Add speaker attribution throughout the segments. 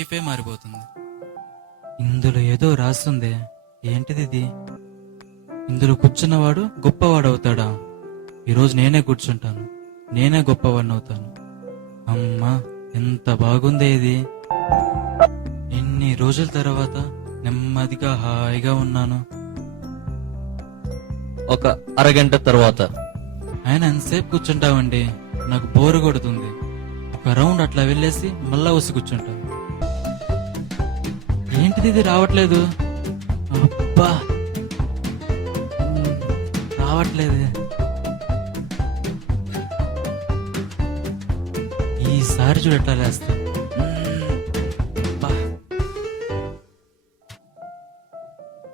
Speaker 1: లైఫే మారిపోతుంది. ఇందులో ఏదో రాస్తుంది ఏంటిది ఇది ఇందులో కూర్చున్నవాడు గొప్పవాడు అవుతాడా ఈరోజు నేనే కూర్చుంటాను. నేనే గొప్పవాడిని అవుతాను అమ్మా ఎంత బాగుందే ఇది. ఇన్ని రోజుల తర్వాత నెమ్మదిగా హాయిగా ఉన్నాను.
Speaker 2: ఒక అరగంట తర్వాత.
Speaker 1: ఆయన ఎంతసేపు కూర్చుంటామండి నాకు బోరు కొడుతుంది. ఒక రౌండ్ అట్లా వెళ్ళేసి మళ్ళా వచ్చి కూర్చుంటాను ఏంటిది ఇది రావట్లేదు. అబ్బా. రావట్లేదు. ఈసారి చూడు ఎట్లా లేస్తా అబ్బా.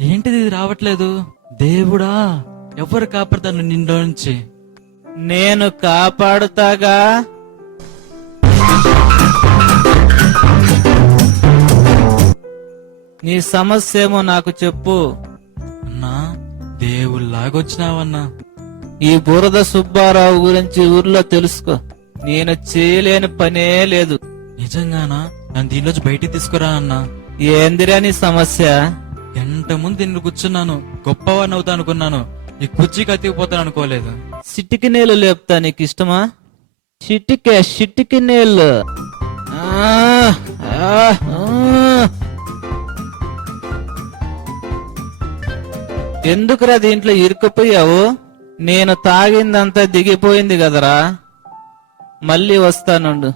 Speaker 1: ఏంటిది ఇది రావట్లేదు? దేవుడా ఎవరు కాపాడతాను నిండో నుంచి
Speaker 3: నేను కాపాడుతాగా? నీ సమస్య ఏమో నాకు చెప్పు.
Speaker 1: అన్నా దేవుళ్ళలాగొచ్చినావన్నా
Speaker 3: ఈ బురద సుబ్బారావు గురించి ఊర్లో తెలుసుకో. నేను చేయలేని పనే లేదు.
Speaker 1: నిజంగానా? నన్ను దీనిలోంచి బయటికి తీసుకురా అన్నా.
Speaker 3: ఏందిరా నీ సమస్య?
Speaker 1: గంట ముందు నిన్ను కూర్చున్నాను గొప్పవాడిని అవుతా అనుకున్నాను. ఈ కుర్చీకి అతికిపోతాను అనుకోలేదు.
Speaker 3: చిటికి నీళ్ళు లేపుతా నీకు ఇష్టమా? చిటికే చిటికి నీళ్ళు ఆ, ఆ, ఆ. ఎందుకురా దీంట్లో ఇరుక్కుపోయావు? నేను తాగిందంతా దిగిపోయింది కదరా. మళ్ళీ వస్తానుండు.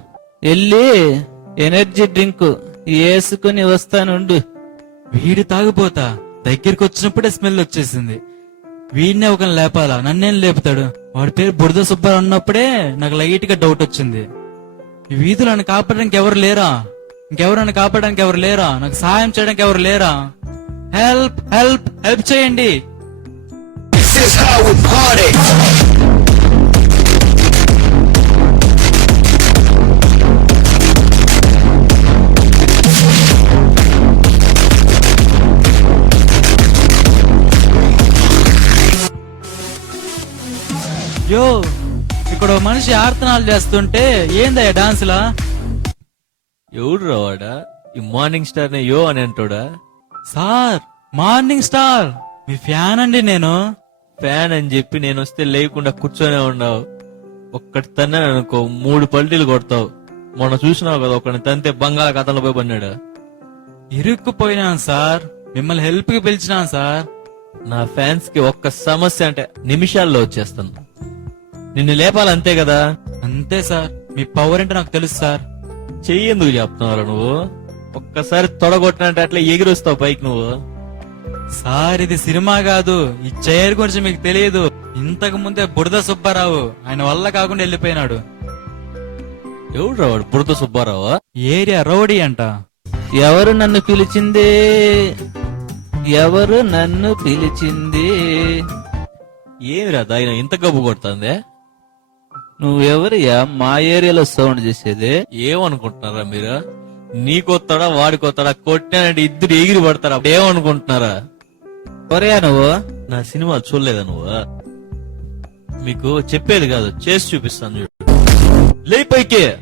Speaker 3: వెళ్ళి ఎనర్జీ డ్రింక్ వేసుకుని వస్తానుండు.
Speaker 1: వీడి తాగిపోతా దగ్గరికి వచ్చినప్పుడే స్మెల్ వచ్చేసింది. వీడినే ఒక లేపాలా? నన్నేం లేపుతాడు? వాడి పేరు బురద సుబ్బారావు అన్నప్పుడే నాకు లైట్గా డౌట్ వచ్చింది. ఈ వీధులు నన్ను కాపాడడానికి ఎవరు లేరా? ఇంకెవరు నన్ను కాపాడడానికి ఎవరు లేరా? నాకు సహాయం చేయడానికి ఎవరు లేరా? హెల్ప్ హెల్ప్ హెల్ప్ చేయండి.
Speaker 4: This is how we party.
Speaker 1: యో ఇక్కడ మనిషి ఆర్తనాలు చేస్తుంటే ఏందయ్యా డాన్స్ లా
Speaker 2: ఎవడు రావాడా ఈ మార్నింగ్ స్టార్ నే యో అని అంటాడా?
Speaker 1: Sir morning star. మీ ఫ్యాన్ అండి నేను.
Speaker 2: ఫ్యాన్ అని చెప్పి నేను వస్తే లేకుండా కూర్చొనే ఉన్నావు. ఒక్కటి తన్నాను అనుకో మూడు పల్టీలు కొడతావు. మొన్న చూసినావు కదా ఒకరిని తంతే బంగాళాఖాతంలో పోయి పన్నాడు
Speaker 1: ఇరుక్కుపోయినాను సార్. మిమ్మల్ని హెల్ప్కి పిలిచినాను సార్.
Speaker 2: నా ఫ్యాన్స్కి ఒక్క సమస్య అంటే నిమిషాల్లో వచ్చేస్తాను. నిన్ను లేపాలంతే కదా?
Speaker 1: అంతే సార్. మీ పవర్ ఏంటో నాకు తెలుసు సార్.
Speaker 2: చెయ్యి ఎందుకు చెప్తున్నావు నువ్వు? ఒక్కసారి తొడగొట్టినట్టు అట్లా ఎగిరొస్తావు పైకి నువ్వు.
Speaker 1: సార్ ఇది సినిమా కాదు. ఈ చైర్ గురించి మీకు తెలియదు. ఇంతకు ముందే బురద సుబ్బారావు ఆయన వల్ల కాకుండా వెళ్ళిపోయినాడు.
Speaker 2: ఎవడు రావాడు బురద సుబ్బారావు?
Speaker 1: ఏరియా రౌడీ అంట.
Speaker 3: ఎవరు నన్ను పిలిచింది? ఎవరు నన్ను పిలిచింది?
Speaker 2: ఏమిరా దాయిన ఇంత గబ్బు కొడుతుంది?
Speaker 3: నువ్వెవరియా మా ఏరియాలో సౌండ్ చేసేది?
Speaker 2: ఏమనుకుంటున్నారా మీరు? నీకొత్తాడా వాడికొత్తాడా కొట్టానంటే ఇద్దరు ఎగిరి పడతారా? ఏమనుకుంటున్నారా
Speaker 3: కొరయా నువ్వు
Speaker 2: నా సినిమా చూడలేదా నువ్వు? మీకు చెప్పేది కాదు చేసి చూపిస్తాను చూడు. లే పైకి.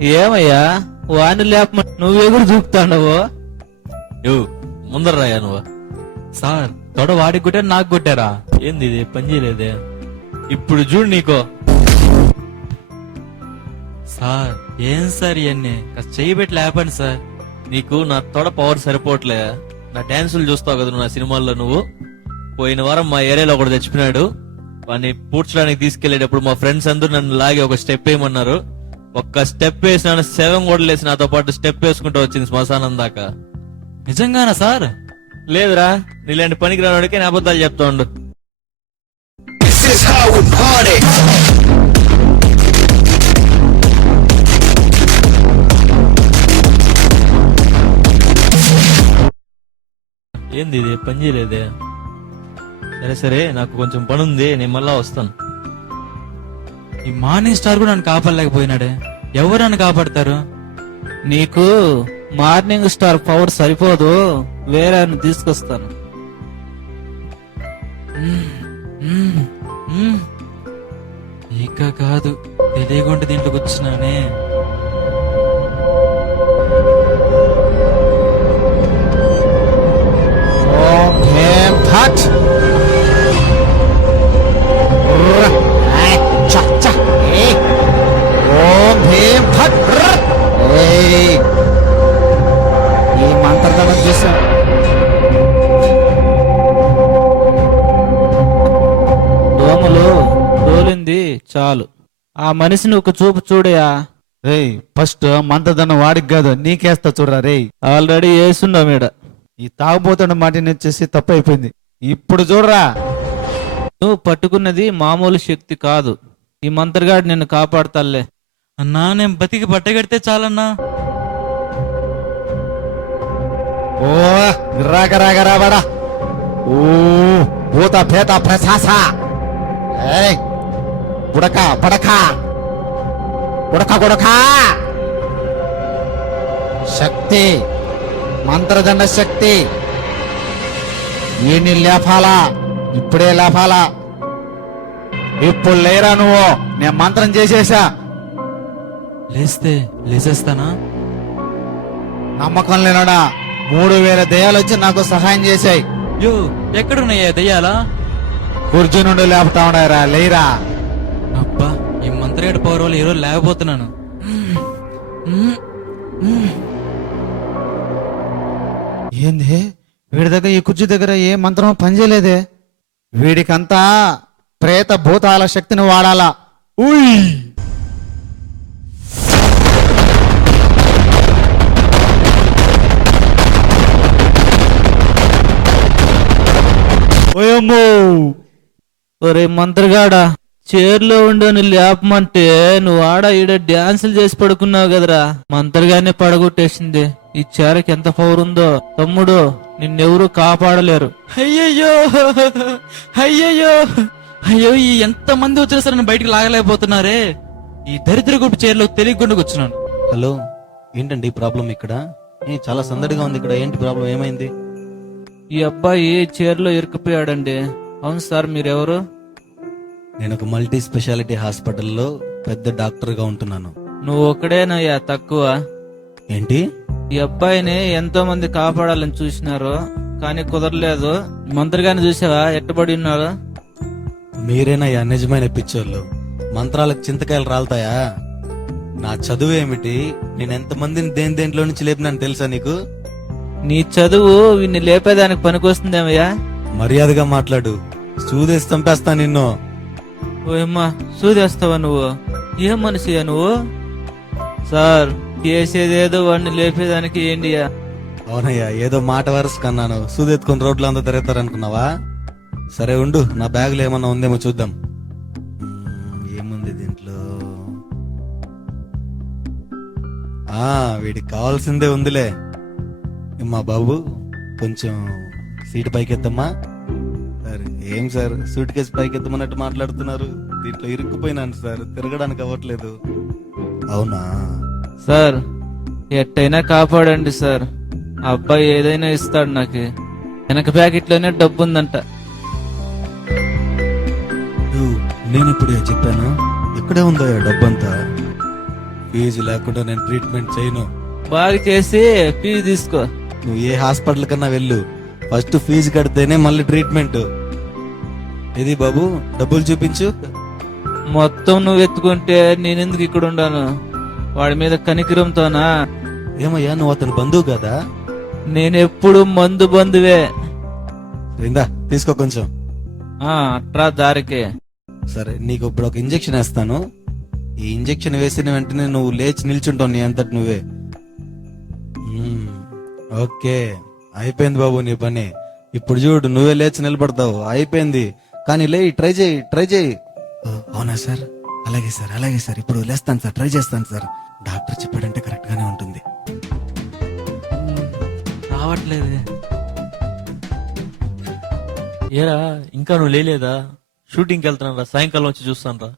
Speaker 3: ఏమయ్యా వాణ్ణి లేప నువ్వెగురు చూపుతావు
Speaker 2: యో ముందర రాయా నువ్వు?
Speaker 1: సార్ తొడ వాడికి కొట్టారు నాకు కొట్టారా?
Speaker 2: ఏంది ఇది? పని చేయలేదే? ఇప్పుడు చూడు నీకో.
Speaker 1: సార్ ఏం సార్ ఇవన్నీ కాస్త చెయ్యి పెట్టి లేపండి సార్.
Speaker 2: నీకు నా తొడ పవర్ సరిపోవట్లే. నా డాన్సులు చూస్తావు కదా నా సినిమాల్లో నువ్వు. పోయిన వారం మా ఏరియాలో ఒకడు చచ్చిపోయినాడు వాడిని పూడ్చడానికి తీసుకెళ్ళేటప్పుడు మా ఫ్రెండ్స్ అందరూ నన్ను లాగి ఒక స్టెప్ వేయమన్నారు. ఒక్క స్టెప్ వేసిన సెవెన్ కూడా లేసి నాతో పాటు స్టెప్ వేసుకుంటూ వచ్చింది శ్మశానం దాకా.
Speaker 1: నిజంగానా సార్?
Speaker 2: లేదురా నీలాంటి పనికి రావడానికి నేను అబద్ధాలు చెప్తా ఉండు.
Speaker 4: This is how we party.
Speaker 2: ఏంది ఇది? పని చేయలేదే. సరే సరే నాకు కొంచెం పని ఉంది నేను మళ్ళా వస్తాను.
Speaker 1: ఈ మార్నింగ్ స్టార్ కూడా నన్ను కాపాడలేకపోయినాడే. ఎవరు నన్ను కాపాడతారు?
Speaker 3: నీకు మార్నింగ్ స్టార్ పవర్ సరిపోదు వేరే ఆయన తీసుకొస్తాను.
Speaker 1: ఇంకా ఇక కాదు తెలియకుండా దీంట్లోకి వచ్చినానే.
Speaker 3: చాలు. ఆ మనిషిని ఒక చూపు చూడయా?
Speaker 5: రేయ్ ఫస్ట్ మంత్రదనం వాడికి కాదు నీకేస్తా చూడరా రేయ్.
Speaker 3: ఆల్రెడీ వేసున్నా మీడ
Speaker 5: ఈ తాగుబోతున్న మాట వచ్చేసి తప్పు అయిపోయింది ఇప్పుడు చూడరా.
Speaker 3: నువ్వు పట్టుకున్నది మామూలు శక్తి కాదు. ఈ మంత్రగాడు నిన్ను కాపాడతాలే.
Speaker 1: అన్నా నేను బతికి బట్టగడితే చాలన్నా.
Speaker 5: ఓ రాగ రాగ రాబడా ఓ భూత భేత ప్రశాస. ఏయ్ బుడక బడక బుడక బుడక శక్తి మంత్రదండ శక్తి. ఈయన్ని లేపాలా? ఇప్పుడే లేపాలా? ఇప్పుడు లేరా నువ్వు? నేను మంత్రం చేసేసా.
Speaker 1: లేస్తే లేచేస్తానా
Speaker 5: నమ్మకం లేనడా? మూడు వేల దయాలు వచ్చి నాకు సహాయం చేశాయి.
Speaker 1: యో ఎక్కడున్నాయా దయ్యాలా?
Speaker 5: కుర్జీ నుండి లేపుతా ఉన్నారా లేరా
Speaker 1: అబ్బా ఈ మంత్రగాడి పవర్ వల్ల ఈరోజు లేకపోతున్నాను.
Speaker 5: ఏంది? వీడి దగ్గర ఈ కుర్చీ దగ్గర ఏ మంత్రం పనిచేయలేదే? వీడికంతా ప్రేత భూతాల శక్తిని వాడాలా. ఉయ్! ఓయమ్మో!
Speaker 3: ఒరే మంత్రగాడా? చైర్లో ఉండని లేపమంటే నువ్వు ఆడ ఈడ డాన్సులు చేసి పడుకున్నావు కదరా. మంత్రగానే పడగొట్టేసింది. ఈ చీరకి ఎంత పవర్ ఉందో. తమ్ముడు నిన్నెవరూ కాపాడలేరు.
Speaker 1: అయ్యయ్యో! అయ్యయ్యో! అయ్యో ఈ ఎంత మంది వచ్చినా సరే బయటికి లాగలేకపోతున్నారే. ఈ దరిద్ర గుంపు చైర్లో తెలియకుండా కూర్చున్నాను
Speaker 6: హలో ఏంటండి ప్రాబ్లం ఇక్కడ? ఏ, చాలా సందడిగా ఉంది ఇక్కడ. ఏంటి ప్రాబ్లం? ఏమైంది?
Speaker 3: ఈ అబ్బాయి చైర్లో ఇరుక్కుపోయాడండి. అవును సార్ మీరెవరు?
Speaker 6: నేను ఒక మల్టీ స్పెషాలిటీ హాస్పిటల్లో పెద్ద డాక్టర్గా ఉంటున్నాను.
Speaker 3: నువ్వు ఒక్కడేనయ్యా తక్కువ.
Speaker 6: ఏంటి?
Speaker 3: ఈ అబ్బాయిని ఎంతో మంది కాపాడాలని చూసినారు కానీ కుదరలేదు. మంత్రిగాని చూసావా? ఎట్టబడి ఉన్నాడు
Speaker 6: మీరేనయ్యా నిజమైన పిచ్చోళ్ళు. మంత్రాలకు చింతకాయలు రాలుతాయా? నా చదువు ఏమిటి? నేను ఎంతమందిని దేని దేంట్లో నుంచి లేపినాను తెలుసా నీకు?
Speaker 3: నీ చదువు వీన్ని లేపేదానికి పనికొస్తుందేమయ్యా?
Speaker 6: మర్యాదగా మాట్లాడు. సూదేసి చంపేస్తా నిన్ను.
Speaker 3: ఓయమ్మా సూదేస్తావా నువ్వు? ఏం మనిషియా నువ్వు? సార్ చేసేదేదో వాడిని లేపేదానికి ఏంటియా
Speaker 6: అవునయ్యా ఏదో మాట వరుస కన్నాను. సూదెత్తుకుని రోడ్లు అంతా తిరుగుతారనుకున్నావా? సరే ఉండు నా బ్యాగులో ఏమన్నా ఉందేమో చూద్దాం. మ్మ్, ఏముంది దీంట్లో? ఆ వీడికి కావాల్సిందే ఉందిలే. మా బాబు కొంచెం సీటు పైకి ఎత్తమ్మా ఏం సార్? సూట్ కేసు పైకెత్తమన్నట్టు మాట్లాడుతున్నారు. దీంట్లో ఇరుక్కుపోయినాను సార్. తిరగడానికి అవ్వట్లేదు. అవునా?
Speaker 3: సార్ ఎట్టయినా కాపాడండి సార్. ఆ అబ్బాయి ఏదైనా ఇస్తాడు నాకు. వెనక ప్యాకెట్లోనే డబ్బు ఉందంట
Speaker 6: నేను ఇప్పుడు చెప్పాను? ఎక్కడే ఉందో ఆ డబ్బంతా? ఫీజు లేకుండా నేను ట్రీట్మెంట్ చేయను.
Speaker 3: బాగా చేసి ఫీజు తీసుకో.
Speaker 6: నువ్వు ఏ హాస్పిటల్ కన్నా వెళ్ళు. ఫస్ట్ ఫీజు కడితేనే మళ్ళీ ట్రీట్మెంట్. ఇది బాబు? డబ్బులు చూపించు.
Speaker 3: మొత్తం నువ్వు ఎత్తుకుంటే నేనెందుకు ఇక్కడ ఉండాను? వాడి మీద కనికరంతోనా?
Speaker 6: ఏమయ్యా నువ్వు అతని బంధువు కదా?
Speaker 3: నేనెప్పుడు మందు బంధువే.
Speaker 6: ఇందా తీసుకో కొంచెం.
Speaker 3: ఆ అట్రా దారికే.
Speaker 6: సరే నీకు ఇప్పుడు ఒక ఇంజెక్షన్ వేస్తాను. ఈ ఇంజెక్షన్ వేసిన వెంటనే నువ్వు లేచి నిల్చుంటావు నీ అంతటి నువ్వే. మ్మ్. ఓకే. అయిపోయింది బాబు నీ పని. ఇప్పుడు చూడు నువ్వే లేచి నిలబడతావు. అయిపోయింది. కానీ లే ట్రై చేయి ట్రై చేయి. అవునా సార్? అలాగే సార్ అలాగే సార్. ఇప్పుడు లేస్తాను సార్ ట్రై చేస్తాను సార్. డాక్టర్ చెప్పాడంటే కరెక్ట్ గానే ఉంటుంది.
Speaker 1: రావట్లేదే.
Speaker 2: ఏరా ఇంకా నువ్వు లేలేదా? షూటింగ్కి వెళ్తున్నాను రా సాయంకాలం వచ్చి చూస్తాను రా.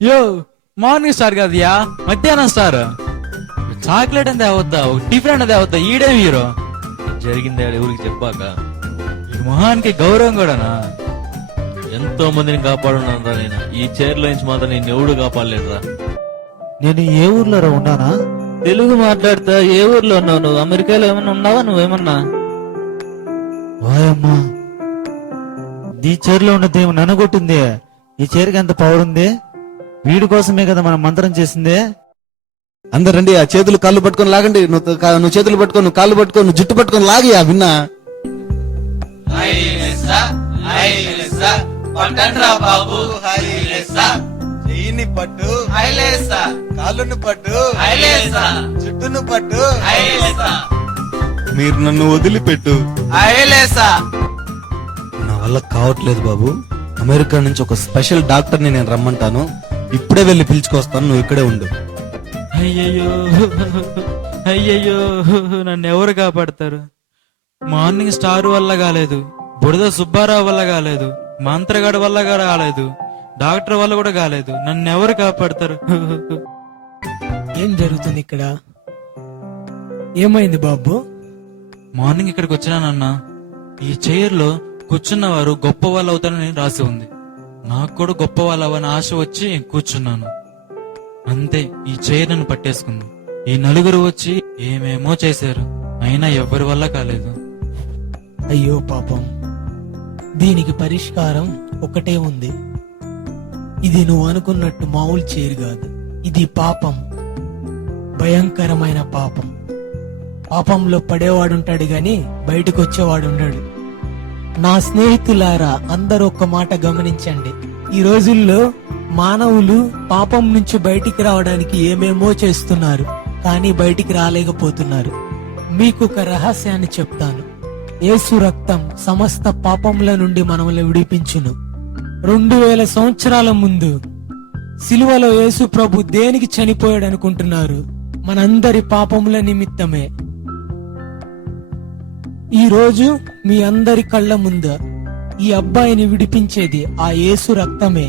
Speaker 1: యో మార్నింగ్ స్టార్ కదయా మధ్యాహ్నం స్టార్. చాక్లెట్ అంతే అవద్దా? ఒక టిఫిన్ అంతే అవద్దా? ఈడే హీరో
Speaker 2: జరిగింది ఎవరికి చెప్పాక.
Speaker 1: ఈ మొహానికి గౌరవం కూడానా?
Speaker 2: ఎంతో మందిని కాపాడున్నాను రా నేను ఈ చైర్లో నుంచి మాత్రం నేను ఎవడు కాపాడలేదురా
Speaker 5: నేను ఏ ఊర్లో రా ఉన్నానా?
Speaker 3: తెలుగు మాట్లాడుతా ఏ ఊర్లో ఉన్నావు నువ్వు? అమెరికాలో ఏమన్నా ఉన్నావా నువ్వేమన్నా
Speaker 5: వాయమ్మా ఈ చీరలో ఉన్న దేవుడు నన్ను కొట్టింది. ఈ చీరకి ఎంత పవర్ ఉంది? వీడి కోసమే కదా మనం మంత్రం చేసింది.
Speaker 6: అందరు రండి ఆ చేతులు కాళ్ళు పట్టుకొని లాగండి. నువ్వు కా- నువ్వు చేతులు పట్టుకొని నువ్వు కాళ్ళు పట్టుకొని నువ్వు జుట్టు పట్టుకొని లాగి ఆ విన్నా చెయ్యిని పట్టు కాళ్ళను పట్టు జుట్టును పట్టు. మీరు నన్ను వదిలిపెట్టు. నా వల్ల కావట్లేదు బాబు. అమెరికా నుంచి ఒక స్పెషల్ డాక్టర్ని నేను రమ్మంటాను. ఇప్పుడే వెళ్ళి పిలుచుకొస్తాను నువ్వు ఇక్కడే ఉండు.
Speaker 1: అయ్యయ్యో. అయ్యయ్యో. నన్ను ఎవరు కాపాడతారు? మార్నింగ్ స్టార్ వల్ల కాలేదు. బురద సుబ్బారావు వల్ల కాలేదు. మంత్రగాడి వల్ల కూడా కాలేదు. డాక్టర్ వల్ల కూడా కాలేదు. నన్ను ఎవరు కాపాడతారు?
Speaker 7: ఏం జరుగుతుంది ఇక్కడ? ఏమైంది బాబు?
Speaker 1: మార్నింగ్ ఇక్కడికి వచ్చినానన్నా ఈ చైర్లో కూర్చున్న వారు గొప్ప వాళ్ళు అవుతారని రాసి ఉంది. నాకు కూడా గొప్ప వాళ్ళు అవ్వని ఆశ వచ్చి కూర్చున్నాను. అంతే ఈ చైర్ నన్ను పట్టేసుకుంది. ఈ నలుగురు వచ్చి ఏమేమో చేశారు. అయినా ఎవరి వల్ల కాలేదు.
Speaker 7: అయ్యో పాపం. దీనికి పరిష్కారం ఒకటే ఉంది. ఇది నువ్వు అనుకున్నట్టు మామూలు చేరు కాదు. ఇది పాపం. భయంకరమైన పాపం. పాపంలో పడేవాడుంటాడు గాని బయటకు వచ్చేవాడు ఉండడు నా స్నేహితులారా అందరూ ఒక్క మాట గమనించండి. ఈ రోజుల్లో మానవులు పాపం నుంచి బయటికి రావడానికి ఏమేమో చేస్తున్నారు కానీ బయటికి రాలేకపోతున్నారు. మీకు ఒక రహస్యాన్ని చెప్తాను. యేసు రక్తం సమస్త పాపముల నుండి మనల్ని విడిపించును. రెండు వేల సంవత్సరాల ముందు సిలువలో యేసు ప్రభు దేనికి చనిపోయాడు అనుకుంటున్నారు? మనందరి పాపముల నిమిత్తమే. ఈ రోజు మీ అందరి కళ్ళ ముందు ఈ అబ్బాయిని విడిపించేది ఆ యేసు రక్తమే.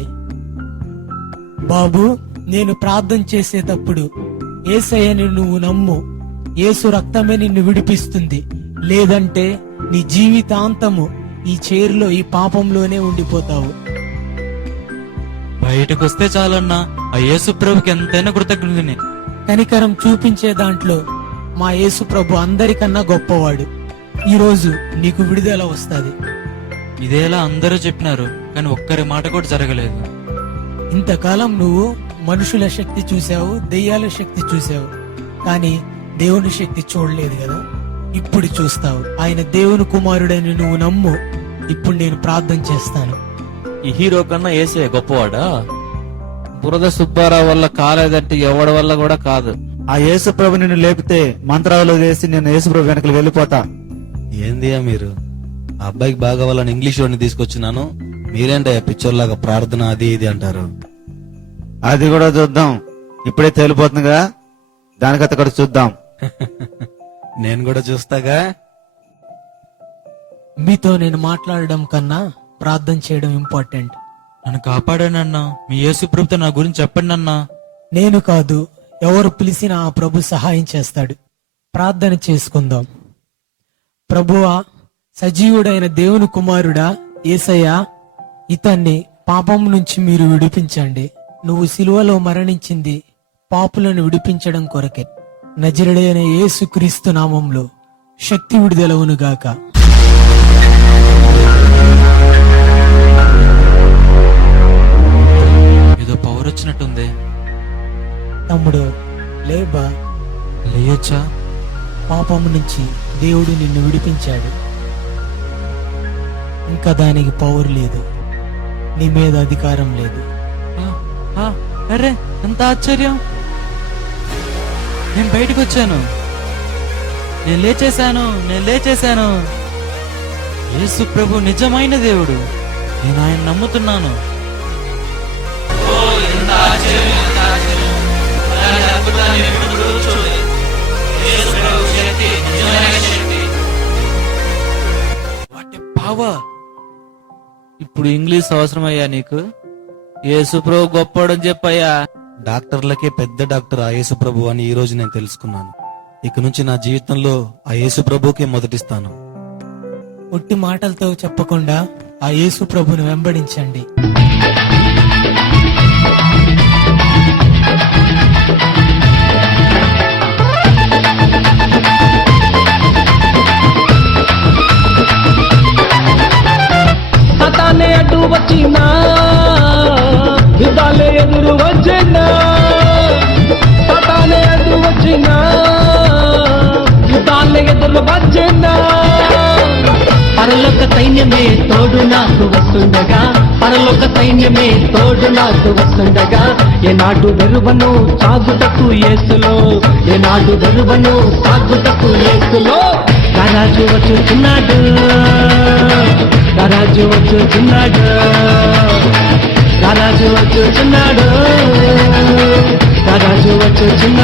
Speaker 7: బాబు నేను ప్రార్థన చేసేటప్పుడు ఏసయ్యని నువ్వు నమ్ము. ఏసు రక్తమే నిన్ను విడిపిస్తుంది. లేదంటే నీ జీవితాంతము ఈ చైర్లో ఈ పాపంలోనే ఉండిపోతావు.
Speaker 1: బయటకు వస్తే చాలన్నా ఆ యేసు ప్రభుకి ఎంతైనా కృతజ్ఞతని
Speaker 7: కనికరం చూపించే దాంట్లో మా యేసు ప్రభు అందరికన్నా గొప్పవాడు. ఈ రోజు నీకు విడుదల వస్తది.
Speaker 1: ఇదేలా అందరూ చెప్పినారు కానీ ఒక్కరి మాట కూడా జరగలేదు.
Speaker 7: ఇంతకాలం నువ్వు మనుషుల శక్తి చూసావు దెయ్యాల శక్తి చూసావు కానీ దేవుని శక్తి చూడలేదు కదా. ఇప్పుడు చూస్తావు. ఆయన దేవుని కుమారుడని నువ్వు నమ్ము. ఇప్పుడు నేను ప్రార్థన చేస్తాను.
Speaker 2: ఈ హీరో కన్నా ఏసే గొప్పవాడా?
Speaker 3: బురద సుబ్బారావు వల్ల కాలేదంటే ఎవడి వల్ల కూడా కాదు.
Speaker 5: ఆ యేసు ప్రభు నిన్ను లేపితే మంత్రాలు వేసి నేను యేసు ప్రభు వెనకలు వెళ్ళిపోతా.
Speaker 6: ఏందియా మీరు? ఆ అబ్బాయికి బాగా వాళ్ళని ఇంగ్లీష్ వాడిని తీసుకొచ్చినాను. మీరేంటయ్యా పిచ్చోర్లాగా ప్రార్థన అది ఇది అంటారు?
Speaker 5: అది కూడా చూద్దాం. ఇప్పుడే తేలిపోతుందిగా. దానికత కూడా చూద్దాం.
Speaker 6: నేను కూడా చూస్తాగా?
Speaker 7: మీతో నేను మాట్లాడడం కన్నా ప్రార్థన చేయడం ఇంపార్టెంట్.
Speaker 1: నన్ను కాపాడానన్నా మీ యేసు ప్రభుతో నా గురించి చెప్పండి అన్నా.
Speaker 7: నేను కాదు ఎవరు పిలిచినా ఆ ప్రభు సహాయం చేస్తాడు. ప్రార్థన చేసుకుందాం. ప్రభువా సజీవుడైన దేవుని కుమారుడా ఏసయ్యా ఇతన్ని పాపం నుంచి మీరు విడిపించండి. నువ్వు సిలువలో మరణించింది పాపులను విడిపించడం కొరకే. నజరుడైన యేసు క్రీస్తు నామంలో శక్తి విడుదలవును గాక.
Speaker 1: ఏదో పవర్ వచ్చినట్టుంది.
Speaker 7: తమ్ముడు లేబా.
Speaker 1: లేయొచ్చా?
Speaker 7: పాపం నుంచి దేవుడు నిన్ను విడిపించాడు. ఇంకా దానికి పవర్ లేదు. నీ మీద అధికారం లేదు.
Speaker 1: ఆ, ఆ, అరే ఎంత ఆశ్చర్యం. నేను బయటకు వచ్చాను. నేను లేచేశాను నేను లేచేశాను. యేసు ప్రభు నిజమైన దేవుడు. నేను ఆయన నమ్ముతున్నాను.
Speaker 3: ఇప్పుడు ఇంగ్లీష్ అవసరమయ్యా నీకు? యేసు ప్రభు గొప్పడని చెప్పయ్యా.
Speaker 6: డాక్టర్లకే పెద్ద డాక్టర్ ఆ యేసు ప్రభు అని ఈ రోజు నేను తెలుసుకున్నాను. ఇక నుంచి నా జీవితంలో ఆ యేసు ప్రభుకే మొదటిస్తాను
Speaker 7: ఒట్టి మాటలతో చెప్పకుండా ఆ యేసు ప్రభుని వెంబడించండి.
Speaker 8: వస్తుండగా పరలోక సైన్యమే తోడు నాకు వస్తుండగా ఏనాడు వెరువను సాగుటకు ఏసులో ఏనాడు వెరువను సాగుటకు ఏసులో రారాజు వచ్చుచున్నాడు రాజు వచ్చుచున్నాడు రారాజు వచ్చుచున్నాడు రారాజు వచ్చుచున్నాడు.